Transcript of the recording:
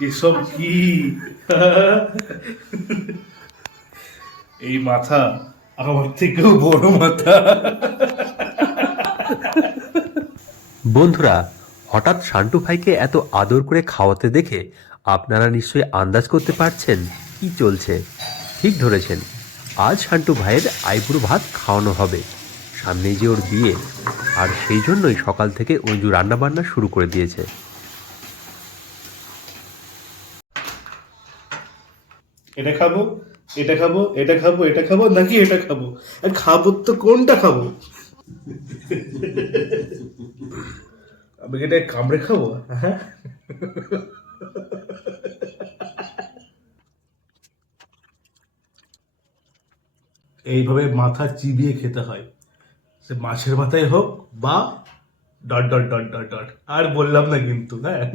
এসব কি? এই মাথা আমার থেকেও বড় মাথা। বন্ধুরা, হঠাৎ শান্টু ভাইকে এত আদর করে খাওয়াতে দেখে আপনারা নিশ্চয়ই আন্দাজ করতে পারছেন কি চলছে। ঠিক ধরেছেন, আজ শান্টু ভাইয়ের আইবুড়ো ভাত খাওয়ানো হবে। সামনেই যে ওর বিয়ে, আর সেই জন্যই সকাল থেকে অঞ্জু রান্নাবান্না শুরু করে দিয়েছে। এটা খাবো, এটা খাবো, এটা খাবো, এটা খাবো, নাকি এটা খাবো? আর খাবো তো কোনটা খাবো? আমি এটা কামড়ে খাবো, হ্যাঁ? এইভাবে মাথা চিবিয়ে খেতে হয়, সে মাছের মাথায় হোক বা dot dot dot dot dot. আর বললাম না কিন্তু, হ্যাঁ।